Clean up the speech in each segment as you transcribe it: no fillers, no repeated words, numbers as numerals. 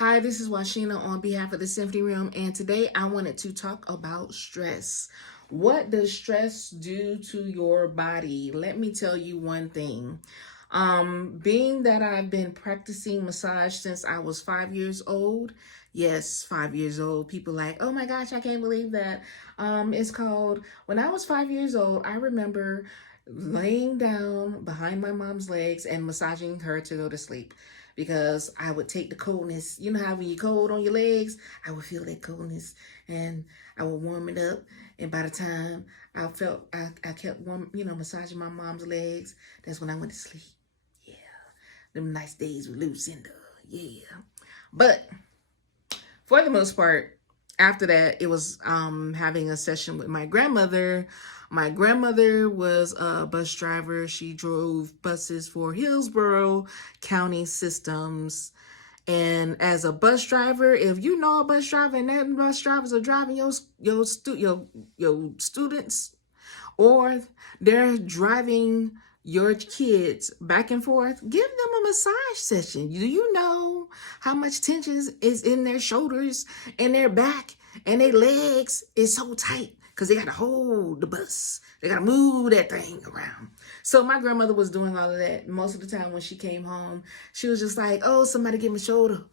Hi, this is Washina on behalf of the Symphony Room, and today I wanted to talk about stress. What does stress do to your body? Let me tell you one thing. Being that I've been practicing massage since I was 5 years old, yes, 5 years old, people like, oh my gosh, I can't believe that. It's called, when I was 5 years old, I remember laying down behind my mom's legs and massaging her to go to sleep because I would take the coldness. You know how when you're cold on your legs, I would feel that coldness and I would warm it up. And by the time I kept warm, massaging my mom's legs, that's when I went to sleep. Yeah, them nice days with Lucinda. Yeah, but for the most part, after that, it was having a session with my grandmother. My grandmother was a bus driver. She drove buses for Hillsborough County Systems. And as a bus driver, if you know a bus driver and that bus drivers are driving your students, or they're driving your kids back and forth, give them a massage session. Do you know how much tension is in their shoulders and their back and their legs is so tight because they got to hold the bus. They got to move that thing around. So my grandmother was doing all of that. Most of the time when she came home, she was just like, oh, somebody get my shoulder.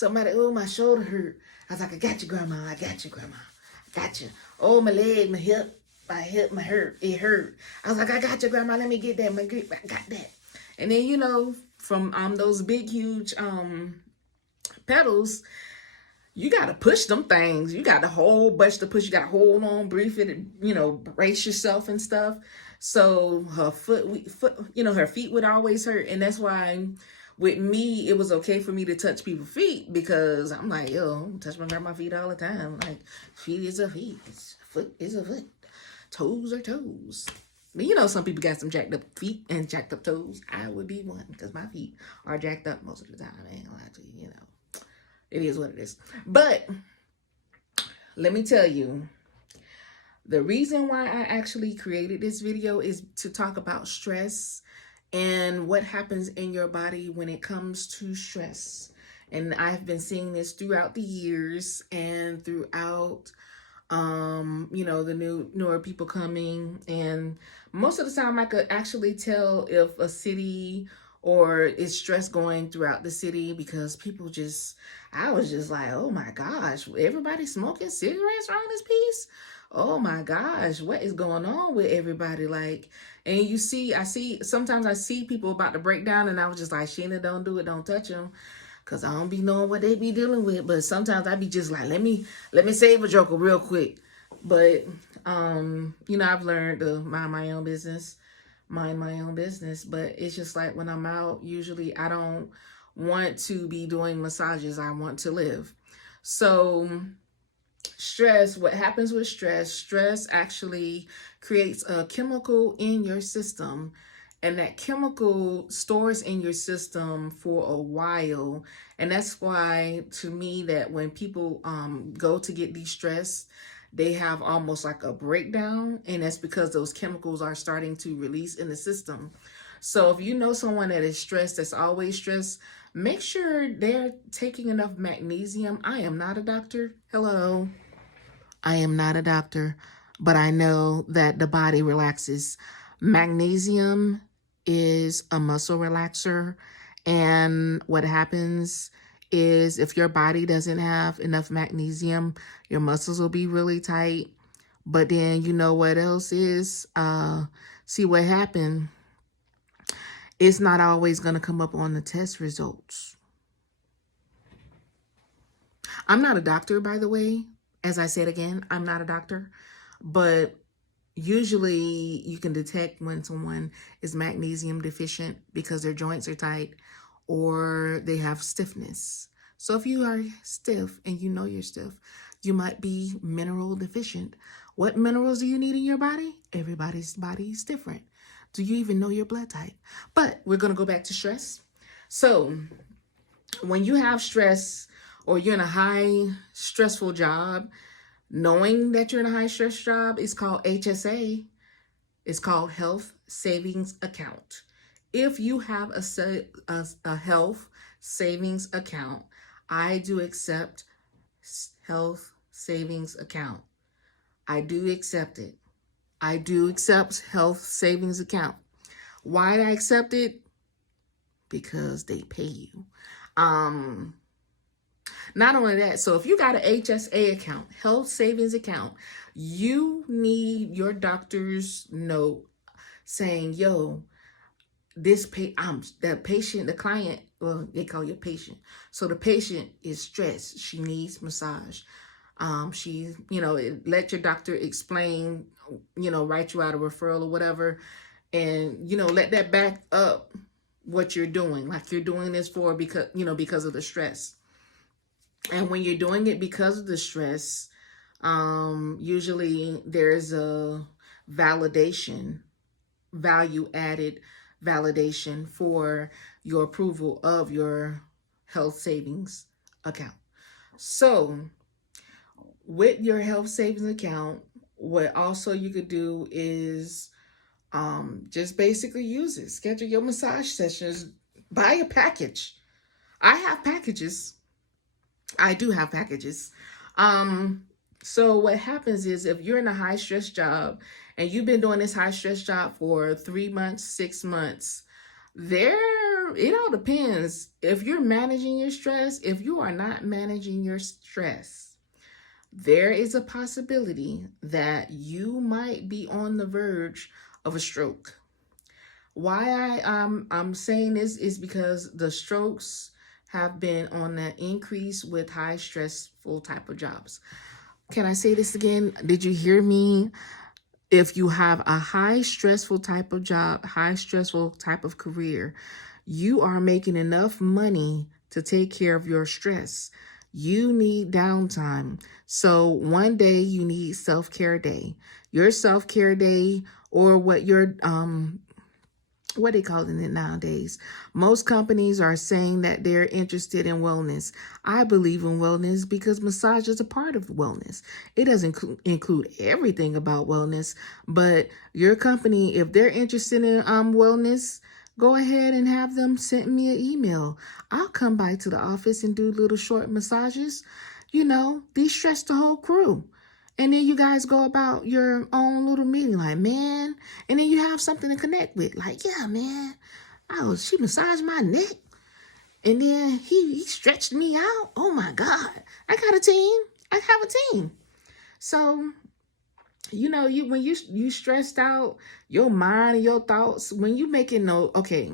Oh, my shoulder hurt. I was like, I got you, grandma. I got you, grandma. I got you. Oh, my leg, my hip. My hurt. It hurt. I was like, I got you, grandma. Let me get that. I got that. And then, from those big, huge pedals, you got to push them things. You got a whole bunch to push. You got to hold on, brief it, and, brace yourself and stuff. So her her feet would always hurt. And that's why with me, it was okay for me to touch people's feet because I'm like, yo, touch my grandma's feet all the time. Like, feet is a feet. Foot is a foot. Toes are toes. But some people got some jacked up feet and jacked up toes. I would be one because my feet are jacked up most of the time. I ain't gonna lie to you, It is what it is. But let me tell you, the reason why I actually created this video is to talk about stress and what happens in your body when it comes to stress. And I've been seeing this throughout the years and throughout the newer people coming, and most of the time I could actually tell if a city or is stress going throughout the city because I was just like, oh my gosh, everybody smoking cigarettes around this piece. Oh my gosh, what is going on with everybody? Like, and sometimes I see people about to break down, and I was just like, Sheena, don't do it, don't touch them. Cause I don't be knowing what they be dealing with, but sometimes I be just like, let me save a joker real quick. But I've learned to mind my own business. But it's just like when I'm out, usually I don't want to be doing massages. I want to live. So stress, what happens with stress actually creates a chemical in your system, and that chemical stores in your system for a while. And that's why, to me, that when people go to get de-stressed, they have almost like a breakdown, and that's because those chemicals are starting to release in the system. So if you know someone that is stressed, that's always stressed, make sure they're taking enough magnesium. I am not a doctor. Hello. I am not a doctor, but I know that the body relaxes. Magnesium is a muscle relaxer, and what happens is if your body doesn't have enough magnesium, your muscles will be really tight. But then you know what else is? See what happened? It's not always going to come up on the test results. I'm not a doctor, by the way. As I said again, I'm not a doctor, but usually you can detect when someone is magnesium deficient because their joints are tight or they have stiffness. So if you are stiff and you know you're stiff, you might be mineral deficient. What minerals do you need in your body? Everybody's body is different. Do you even know your blood type? But we're going to go back to stress. So when you have stress or you're in a high stressful job, knowing that you're in a high stress job is called HSA. It's called Health Savings Account. If you have a health savings account, I do accept health savings account. I do accept it. I do accept health savings account. Why do I accept it? Because they pay you. Um, Not only that, so if you got an HSA account, health savings account, you need your doctor's note saying, yo, the patient, the client, well, they call you a patient. So the patient is stressed. She needs massage. She, let your doctor explain, write you out a referral or whatever, and let that back up what you're doing. Like you're doing this for because of the stress. And when you're doing it because of the stress, usually there's a value added validation for your approval of your health savings account. So with your health savings account, what also you could do is just basically use it. Schedule your massage sessions. Buy a package. I have packages. I do have packages. So what happens is if you're in a high stress job and you've been doing this high stress job for 3 months, 6 months, it all depends. If you're managing your stress, if you are not managing your stress, there is a possibility that you might be on the verge of a stroke. Why I'm saying this is because the strokes have been on the increase with high stressful type of jobs. Can I say this again? Did you hear me? If you have a high stressful type of job, high stressful type of career, you are making enough money to take care of your stress. You need downtime. So one day you need self-care day. Your self-care day, or what they calling it nowadays. Most companies are saying that they're interested in wellness. I believe in wellness because massage is a part of wellness. It doesn't include everything about wellness, but your company, if they're interested in wellness, go ahead and have them send me an email. I'll come by to the office and do little short massages. De-stress the whole crew. And then you guys go about your own little meeting, like, man, and then you have something to connect with. Like, yeah, man, she massaged my neck. And then he stretched me out. Oh my God. I got a team. I have a team. So, when you stressed out, your mind and your thoughts, when you making okay.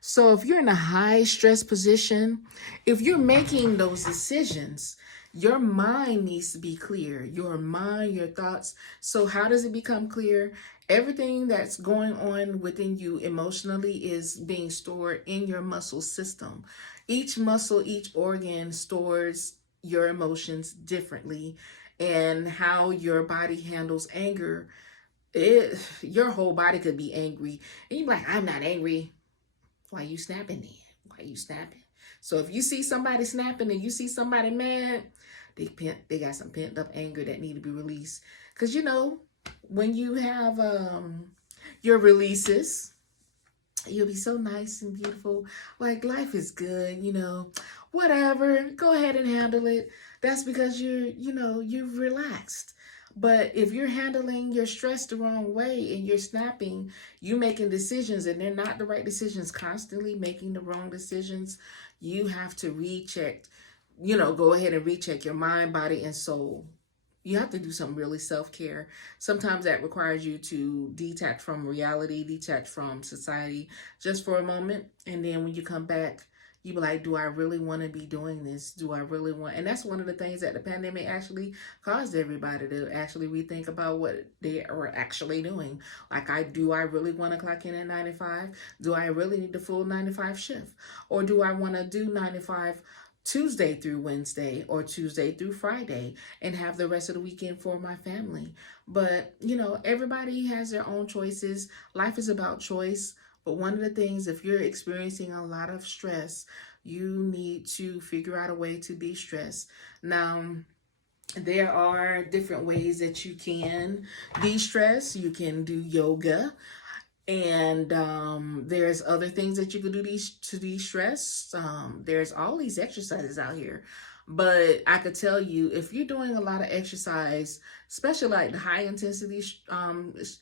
So if you're in a high stress position, if you're making those decisions, your mind needs to be clear. Your mind, your thoughts. So how does it become clear? Everything that's going on within you emotionally is being stored in your muscle system. Each muscle, each organ stores your emotions differently, and how your body handles anger. Your whole body could be angry. And you're like, I'm not angry. Why you snapping then? Why you snapping? So if you see somebody snapping and you see somebody mad, they got some pent up anger that need to be released. Because when you have your releases, you'll be so nice and beautiful. Like life is good, whatever. Go ahead and handle it. That's because you're relaxed. But if you're handling your stress the wrong way and you're snapping, you making decisions and they're not the right decisions, constantly making the wrong decisions, you have to recheck, go ahead and recheck your mind, body, and soul. You have to do some really self-care. Sometimes that requires you to detach from reality, detach from society just for a moment. And then when you come back, you be like, do I really want to be doing this? Do I really want? And that's one of the things that the pandemic actually caused everybody to actually rethink about what they are actually doing. Like, do I really want to clock in at 9 to 5? Do I really need the full 9 to 5 shift? Or do I want to do 9 to 5 Tuesday through Wednesday or Tuesday through Friday and have the rest of the weekend for my family? But, everybody has their own choices. Life is about choice. But one of the things, if you're experiencing a lot of stress, you need to figure out a way to de-stress. Now, there are different ways that you can de-stress. You can do yoga. And there's other things that you can do to de-stress. There's all these exercises out here. But I could tell you, if you're doing a lot of exercise, especially like the high intensity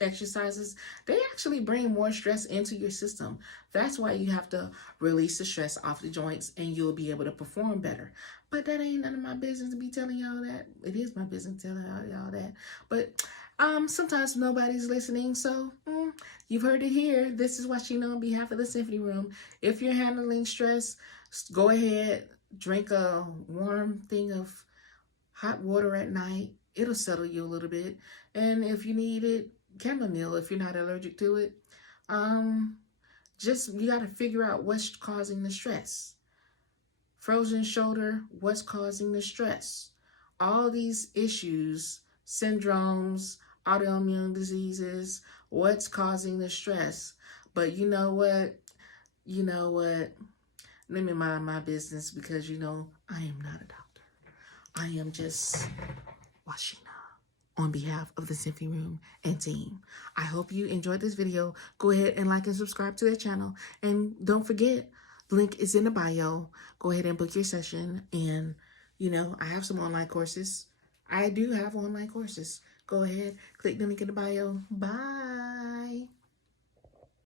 exercises, they actually bring more stress into your system. That's why you have to release the stress off the joints and you'll be able to perform better. But that ain't none of my business to be telling y'all that. It is my business telling y'all that. But sometimes nobody's listening, so you've heard it here. This is what you know on behalf of the Symphony Room. If you're handling stress, go ahead, drink a warm thing of hot water at night. It'll settle you a little bit. And if you need it, chamomile if you're not allergic to it. Um, just you got to figure out what's causing the stress. Frozen shoulder, what's causing the stress? All these issues, syndromes, autoimmune diseases, what's causing the stress? But you know what? You know what? Let me mind my business because I am not a doctor. I am just washing on behalf of the Symphony Room and team. I hope you enjoyed this video. Go ahead and like and subscribe to the channel. And don't forget, the link is in the bio. Go ahead and book your session. And, I have some online courses. I do have online courses. Go ahead, click the link in the bio. Bye.